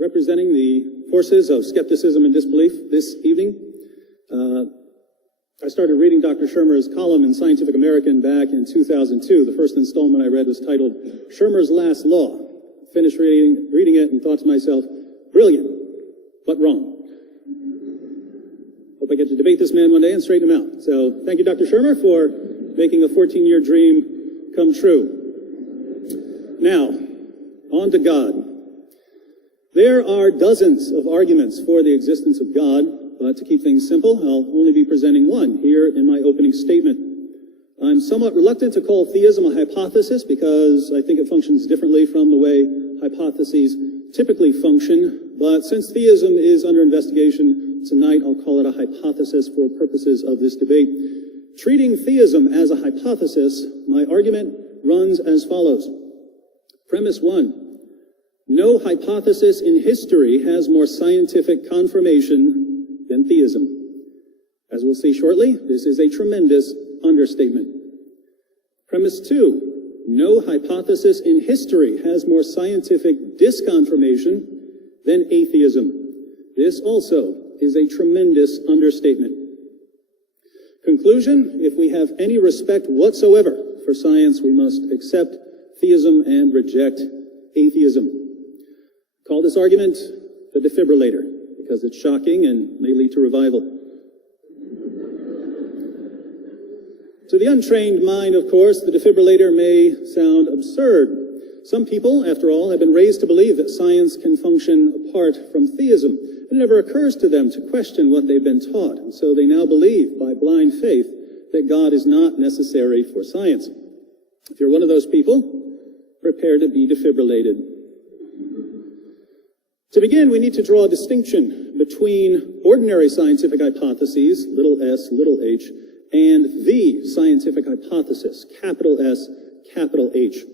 representing the forces of skepticism and disbelief this evening. I started reading Dr. Shermer's column in Scientific American back in 2002. The first installment I read was titled Shermer's Last Law. Finished reading it and thought to myself, brilliant, but wrong. Hope I get to debate this man one day and straighten him out. So thank you, Dr. Shermer, for making a 14-year dream come true. Now, on to God. There are dozens of arguments for the existence of God, but to keep things simple, I'll only be presenting one here in my opening statement. I'm somewhat reluctant to call theism a hypothesis because I think it functions differently from the way hypotheses typically function, but since theism is under investigation tonight, I'll call it a hypothesis for purposes of this debate. Treating theism as a hypothesis, my argument runs as follows. Premise 1. No hypothesis in history has more scientific confirmation than theism. As we'll see shortly, this is a tremendous understatement. Premise 2. No hypothesis in history has more scientific disconfirmation than atheism. This also is a tremendous understatement. Conclusion, if we have any respect whatsoever for science, we must accept theism and reject atheism. Call this argument the defibrillator, because it's shocking and may lead to revival. To the untrained mind, of course, the defibrillator may sound absurd. Some people, after all, have been raised to believe that science can function apart from theism. It never occurs to them to question what they've been taught, and so they now believe by blind faith that God is not necessary for science. If you're one of those people, prepare to be defibrillated. To begin, we need to draw a distinction between ordinary scientific hypotheses, little s, little h, and the scientific hypothesis, capital S, capital H.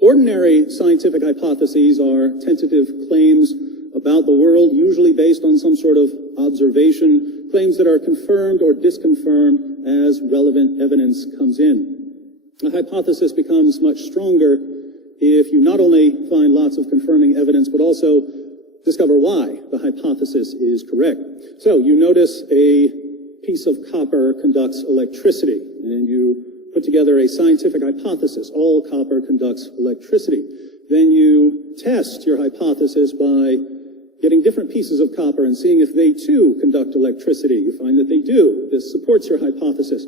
Ordinary scientific hypotheses are tentative claims about the world, usually based on some sort of observation, claims that are confirmed or disconfirmed as relevant evidence comes in. A hypothesis becomes much stronger if you not only find lots of confirming evidence, but also discover why the hypothesis is correct. So you notice a piece of copper conducts electricity, and you put together a scientific hypothesis. All copper conducts electricity. Then you test your hypothesis by getting different pieces of copper and seeing if they too conduct electricity. You find that they do. This supports your hypothesis.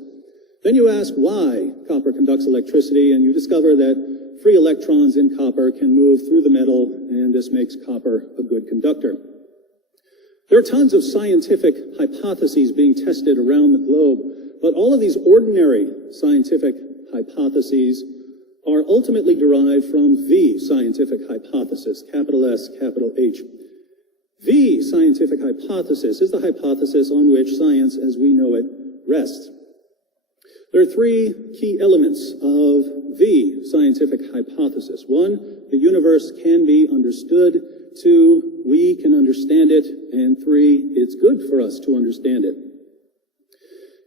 Then you ask why copper conducts electricity, and you discover that free electrons in copper can move through the metal, and this makes copper a good conductor. There are tons of scientific hypotheses being tested around the globe, but all of these ordinary scientific hypotheses are ultimately derived from the scientific hypothesis, capital S, capital H. The scientific hypothesis is the hypothesis on which science as we know it rests. There are three key elements of the scientific hypothesis. One, the universe can be understood. Two, we can understand it. And three, it's good for us to understand it.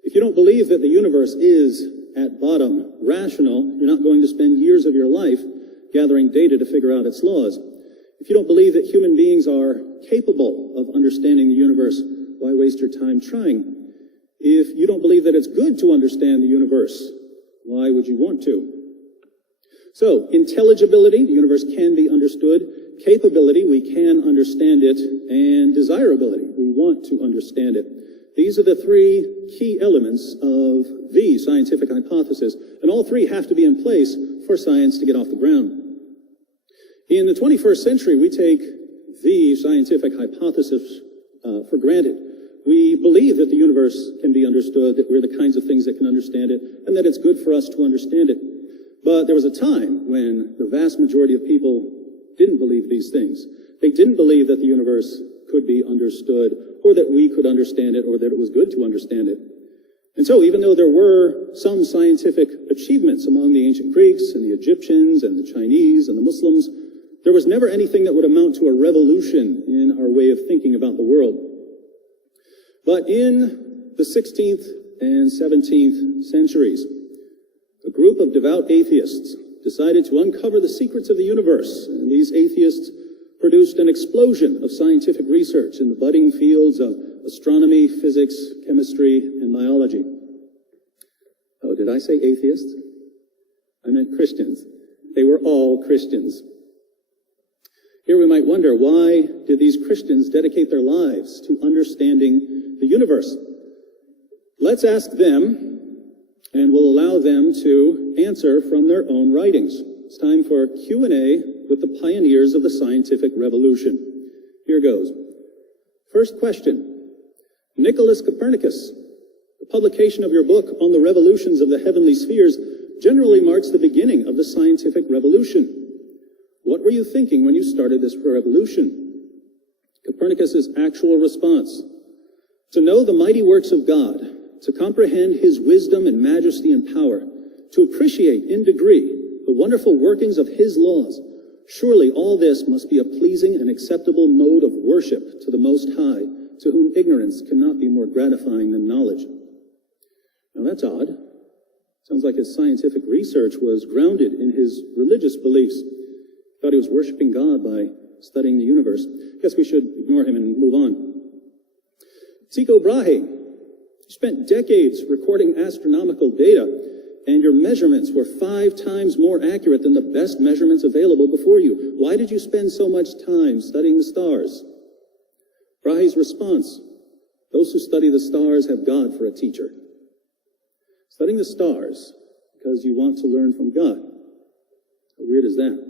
If you don't believe that the universe is, at bottom, rational, you're not going to spend years of your life gathering data to figure out its laws. If you don't believe that human beings are capable of understanding the universe, why waste your time trying? If you don't believe that it's good to understand the universe, why would you want to? So, intelligibility, the universe can be understood. Capability, we can understand it. And desirability, we want to understand it. These are the three key elements of the scientific hypothesis, and all three have to be in place for science to get off the ground. In the 21st century, we take the scientific hypothesis for granted. We believe that the universe can be understood, that we're the kinds of things that can understand it, and that it's good for us to understand it. But there was a time when the vast majority of people didn't believe these things. They didn't believe that the universe could be understood, or that we could understand it, or that it was good to understand it. And so even though there were some scientific achievements among the ancient Greeks and the Egyptians and the Chinese and the Muslims, there was never anything that would amount to a revolution in our way of thinking about the world. But in the 16th and 17th centuries, a group of devout atheists decided to uncover the secrets of the universe. And these atheists produced an explosion of scientific research in the budding fields of astronomy, physics, chemistry, and biology. Oh, did I say atheists? I meant Christians. They were all Christians. Here we might wonder, why did these Christians dedicate their lives to understanding the universe? Let's ask them, and we'll allow them to answer from their own writings. It's time for Q&A with the pioneers of the scientific revolution. Here goes. First question. Nicholas Copernicus, the publication of your book on the revolutions of the heavenly spheres generally marks the beginning of the scientific revolution. What were you thinking when you started this revolution? Copernicus's actual response. To know the mighty works of God, to comprehend his wisdom and majesty and power, to appreciate in degree the wonderful workings of his laws, surely all this must be a pleasing and acceptable mode of worship to the Most High, to whom ignorance cannot be more gratifying than knowledge. Now that's odd. Sounds like his scientific research was grounded in his religious beliefs. Thought he was worshiping God by studying the universe. Guess we should ignore him and move on. Tycho Brahe, you spent decades recording astronomical data, and your measurements were 5 times more accurate than the best measurements available before you. Why did you spend so much time studying the stars? Brahe's response, those who study the stars have God for a teacher. Studying the stars because you want to learn from God. How weird is that?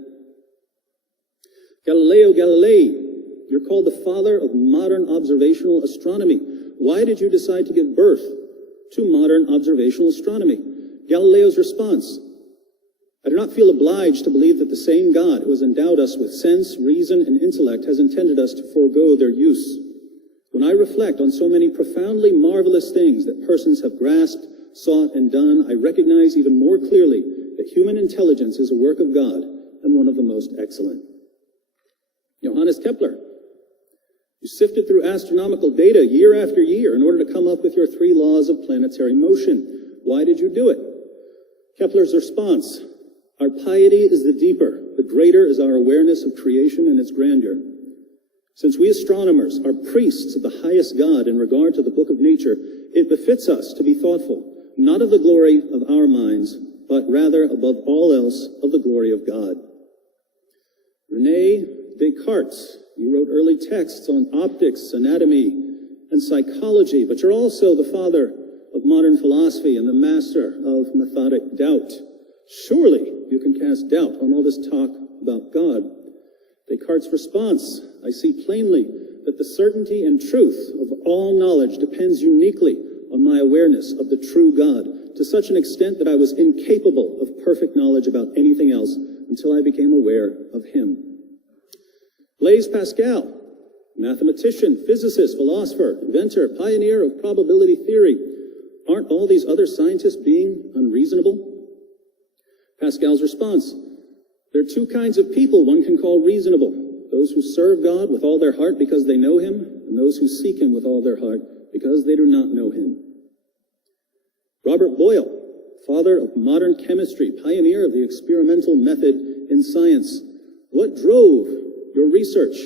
Galileo Galilei, you're called the father of modern observational astronomy. Why did you decide to give birth to modern observational astronomy? Galileo's response, I do not feel obliged to believe that the same God who has endowed us with sense, reason, and intellect has intended us to forego their use. When I reflect on so many profoundly marvelous things that persons have grasped, sought, and done, I recognize even more clearly that human intelligence is a work of God and one of the most excellent. Johannes Kepler, you sifted through astronomical data year after year in order to come up with your 3 laws of planetary motion. Why did you do it? Kepler's response, our piety is the deeper, the greater is our awareness of creation and its grandeur. Since we astronomers are priests of the highest God in regard to the book of nature, it befits us to be thoughtful, not of the glory of our minds, but rather above all else of the glory of God. René Descartes, you wrote early texts on optics, anatomy, and psychology, but you're also the father of modern philosophy and the master of methodic doubt. Surely you can cast doubt on all this talk about God. Descartes' response, I see plainly that the certainty and truth of all knowledge depends uniquely on my awareness of the true God, to such an extent that I was incapable of perfect knowledge about anything else until I became aware of him. Blaise Pascal, mathematician, physicist, philosopher, inventor, pioneer of probability theory. Aren't all these other scientists being unreasonable? Pascal's response, there are 2 kinds of people one can call reasonable. Those who serve God with all their heart because they know him, and those who seek him with all their heart because they do not know him. Robert Boyle, father of modern chemistry, pioneer of the experimental method in science. What drove your research?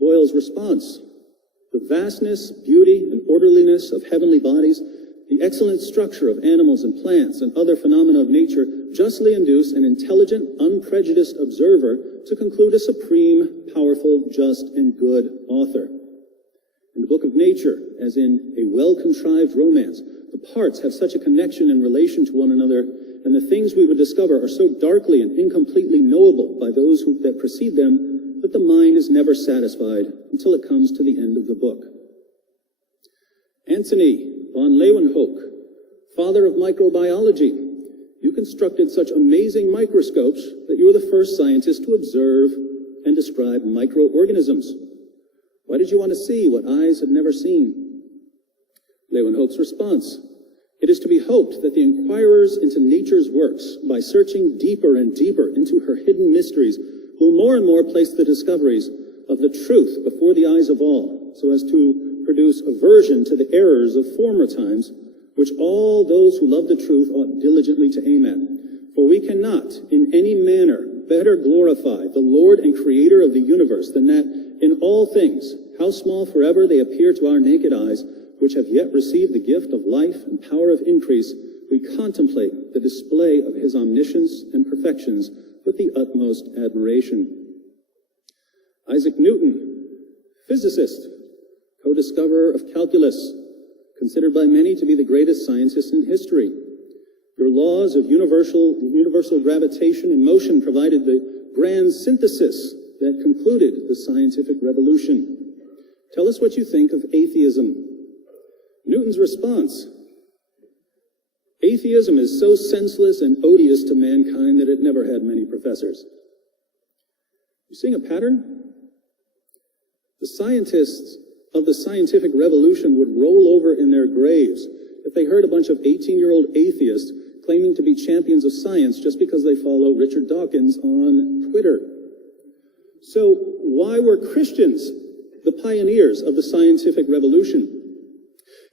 Boyle's response, the vastness, beauty, and orderliness of heavenly bodies, the excellent structure of animals and plants and other phenomena of nature justly induce an intelligent, unprejudiced observer to conclude a supreme, powerful, just, and good author. In the book of nature, as in a well-contrived romance, the parts have such a connection and relation to one another, and the things we would discover are so darkly and incompletely knowable by those that precede them, that the mind is never satisfied until it comes to the end of the book. Antony von Leeuwenhoek, father of microbiology, you constructed such amazing microscopes that you were the first scientist to observe and describe microorganisms. Why did you want to see what eyes had never seen? Leeuwenhoek's response, it is to be hoped that the inquirers into nature's works, by searching deeper and deeper into her hidden mysteries, will more and more place the discoveries of the truth before the eyes of all, so as to produce aversion to the errors of former times, which all those who love the truth ought diligently to aim at. For we cannot, in any manner, better glorify the Lord and Creator of the universe than that in all things, how small forever they appear to our naked eyes, which have yet received the gift of life and power of increase, we contemplate the display of his omniscience and perfections with the utmost admiration. Isaac Newton, physicist, co-discoverer of calculus, considered by many to be the greatest scientist in history. Your laws of universal gravitation and motion provided the grand synthesis that concluded the scientific revolution. Tell us what you think of atheism. Newton's response: atheism is so senseless and odious to mankind that it never had many professors. You seeing a pattern? The scientists of the scientific revolution would roll over in their graves if they heard a bunch of 18-year-old atheists claiming to be champions of science just because they follow Richard Dawkins on Twitter. So why were Christians the pioneers of the scientific revolution?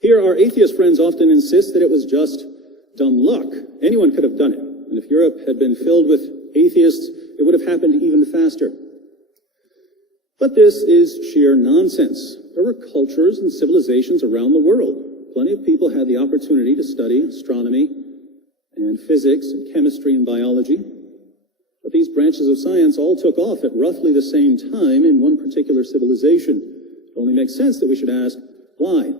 Here, our atheist friends often insist that it was just dumb luck. Anyone could have done it. And if Europe had been filled with atheists, it would have happened even faster. But this is sheer nonsense. There were cultures and civilizations around the world. Plenty of people had the opportunity to study astronomy and physics and chemistry and biology. But these branches of science all took off at roughly the same time in one particular civilization. It only makes sense that we should ask, why?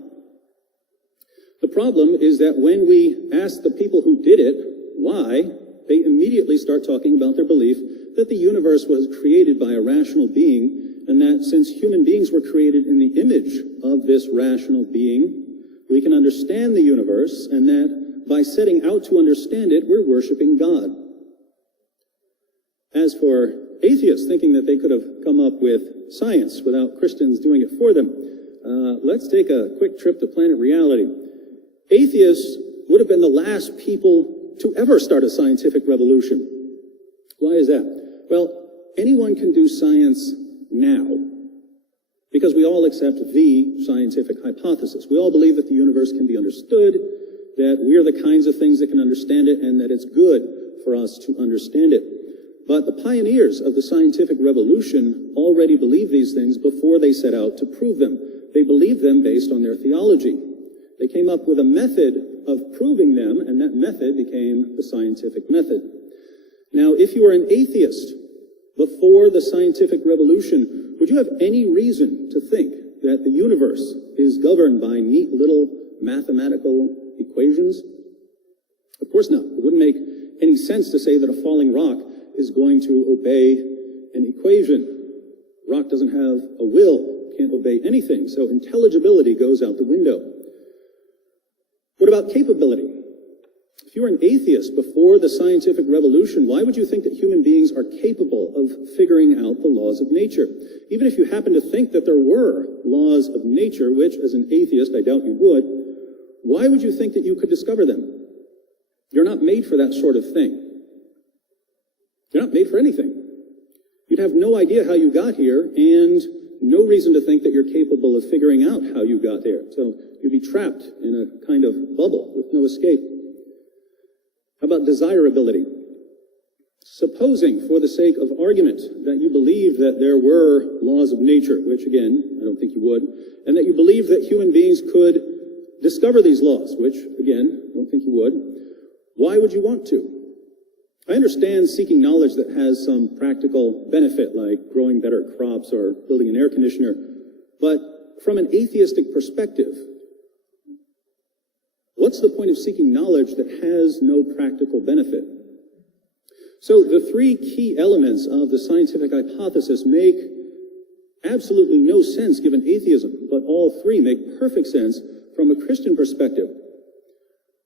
The problem is that when we ask the people who did it, why, they immediately start talking about their belief that the universe was created by a rational being, and that since human beings were created in the image of this rational being, we can understand the universe, and that by setting out to understand it, we're worshiping God. As for atheists thinking that they could have come up with science without Christians doing it for them, let's take a quick trip to planet reality. Atheists would have been the last people to ever start a scientific revolution. Why is that? Well, anyone can do science now because we all accept the scientific hypothesis. We all believe that the universe can be understood, that we are the kinds of things that can understand it, and that it's good for us to understand it. But the pioneers of the scientific revolution already believed these things before they set out to prove them. They believed them based on their theology. They came up with a method of proving them, and that method became the scientific method. Now, if you were an atheist before the scientific revolution, would you have any reason to think that the universe is governed by neat little mathematical equations? Of course not. It wouldn't make any sense to say that a falling rock is going to obey an equation. Rock doesn't have a will, can't obey anything, so intelligibility goes out the window. What about capability? If you were an atheist before the scientific revolution, why would you think that human beings are capable of figuring out the laws of nature? Even if you happen to think that there were laws of nature, which as an atheist I doubt you would, why would you think that you could discover them? You're not made for that sort of thing. You're not made for anything. You'd have no idea how you got here and no reason to think that you're capable of figuring out how you got there. So you'd be trapped in a kind of bubble with no escape. How about desirability? Supposing, for the sake of argument, that you believe that there were laws of nature, which again, I don't think you would, and that you believe that human beings could discover these laws, which again, I don't think you would, why would you want to? I understand seeking knowledge that has some practical benefit, like growing better crops or building an air conditioner, but from an atheistic perspective, what's the point of seeking knowledge that has no practical benefit? So the three key elements of the scientific hypothesis make absolutely no sense given atheism, but all three make perfect sense from a Christian perspective.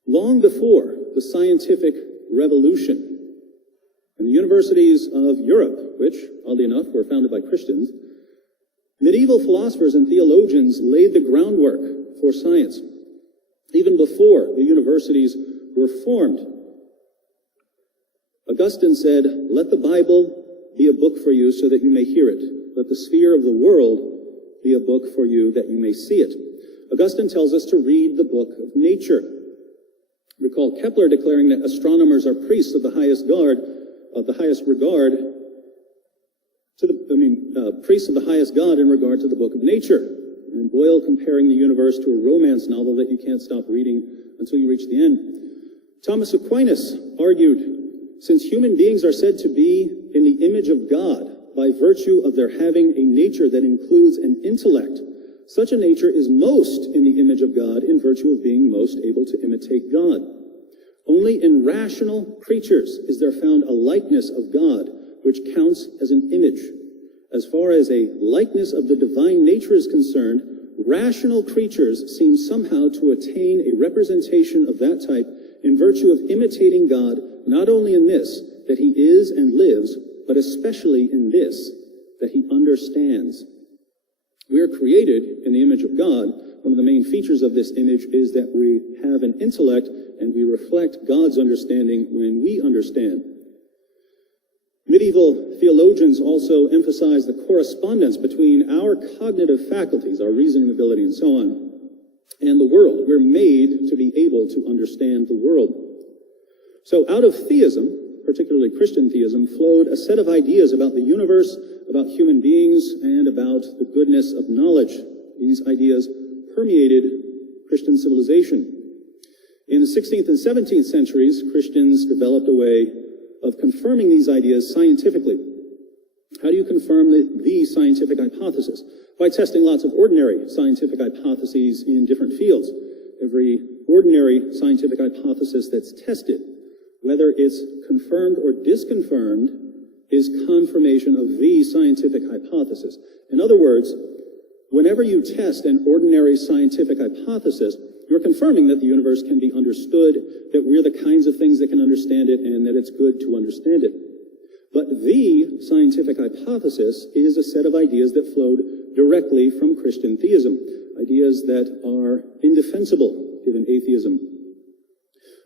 Long before the scientific revolution, and the universities of Europe, which, oddly enough, were founded by Christians, medieval philosophers and theologians laid the groundwork for science, even before the universities were formed. Augustine said, "Let the Bible be a book for you so that you may hear it. Let the sphere of the world be a book for you that you may see it." Augustine tells us to read the book of nature. Recall Kepler declaring that astronomers are priests of the highest regard priests of the highest God in regard to the book of nature, and Boyle comparing the universe to a romance novel that you can't stop reading until you reach the end. Thomas Aquinas argued, since human beings are said to be in the image of God by virtue of their having a nature that includes an intellect, such a nature is most in the image of God in virtue of being most able to imitate God. Only in rational creatures is there found a likeness of God, which counts as an image. As far as a likeness of the divine nature is concerned, rational creatures seem somehow to attain a representation of that type in virtue of imitating God, not only in this, that he is and lives, but especially in this, that he understands. We are created in the image of God. One of the main features of this image is that we have an intellect and we reflect God's understanding when we understand. Medieval theologians also emphasize the correspondence between our cognitive faculties, our reasoning ability and so on, and the world. We're made to be able to understand the world. So out of theism, particularly Christian theism, flowed a set of ideas about the universe, about human beings, and about the goodness of knowledge. These ideas permeated Christian civilization. In the 16th and 17th centuries, Christians developed a way of confirming these ideas scientifically. How do you confirm the scientific hypothesis? By testing lots of ordinary scientific hypotheses in different fields. Every ordinary scientific hypothesis that's tested, whether it's confirmed or disconfirmed, is confirmation of the scientific hypothesis. In other words, whenever you test an ordinary scientific hypothesis, you're confirming that the universe can be understood, that we're the kinds of things that can understand it, and that it's good to understand it. But the scientific hypothesis is a set of ideas that flowed directly from Christian theism, ideas that are indefensible given atheism.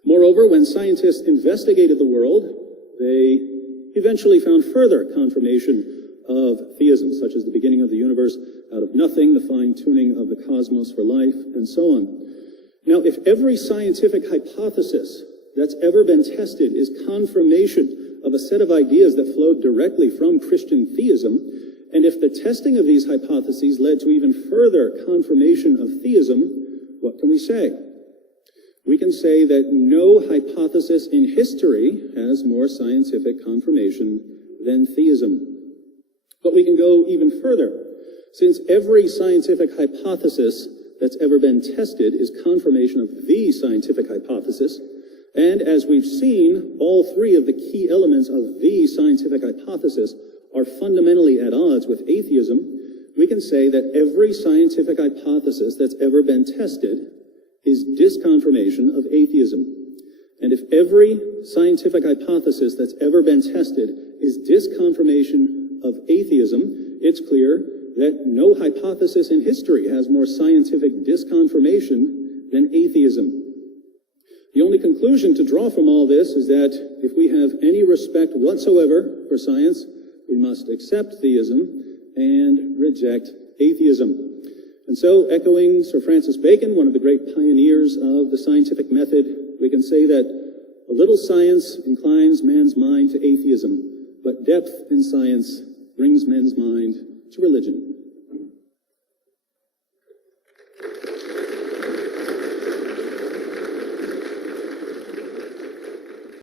Moreover, when scientists investigated the world, they eventually found further confirmation of theism, such as the beginning of the universe out of nothing, the fine-tuning of the cosmos for life, and so on. Now, if every scientific hypothesis that's ever been tested is confirmation of a set of ideas that flowed directly from Christian theism, and if the testing of these hypotheses led to even further confirmation of theism, what can we say? We can say that no hypothesis in history has more scientific confirmation than theism. But we can go even further. Since every scientific hypothesis that's ever been tested is confirmation of the scientific hypothesis, and as we've seen, all three of the key elements of the scientific hypothesis are fundamentally at odds with atheism, we can say that every scientific hypothesis that's ever been tested is disconfirmation of atheism. And if every scientific hypothesis that's ever been tested is disconfirmation of atheism, it's clear that no hypothesis in history has more scientific disconfirmation than atheism. The only conclusion to draw from all this is that if we have any respect whatsoever for science, we must accept theism and reject atheism. And so, echoing Sir Francis Bacon, one of the great pioneers of the scientific method, we can say that a little science inclines man's mind to atheism, but depth in science brings men's mind to religion.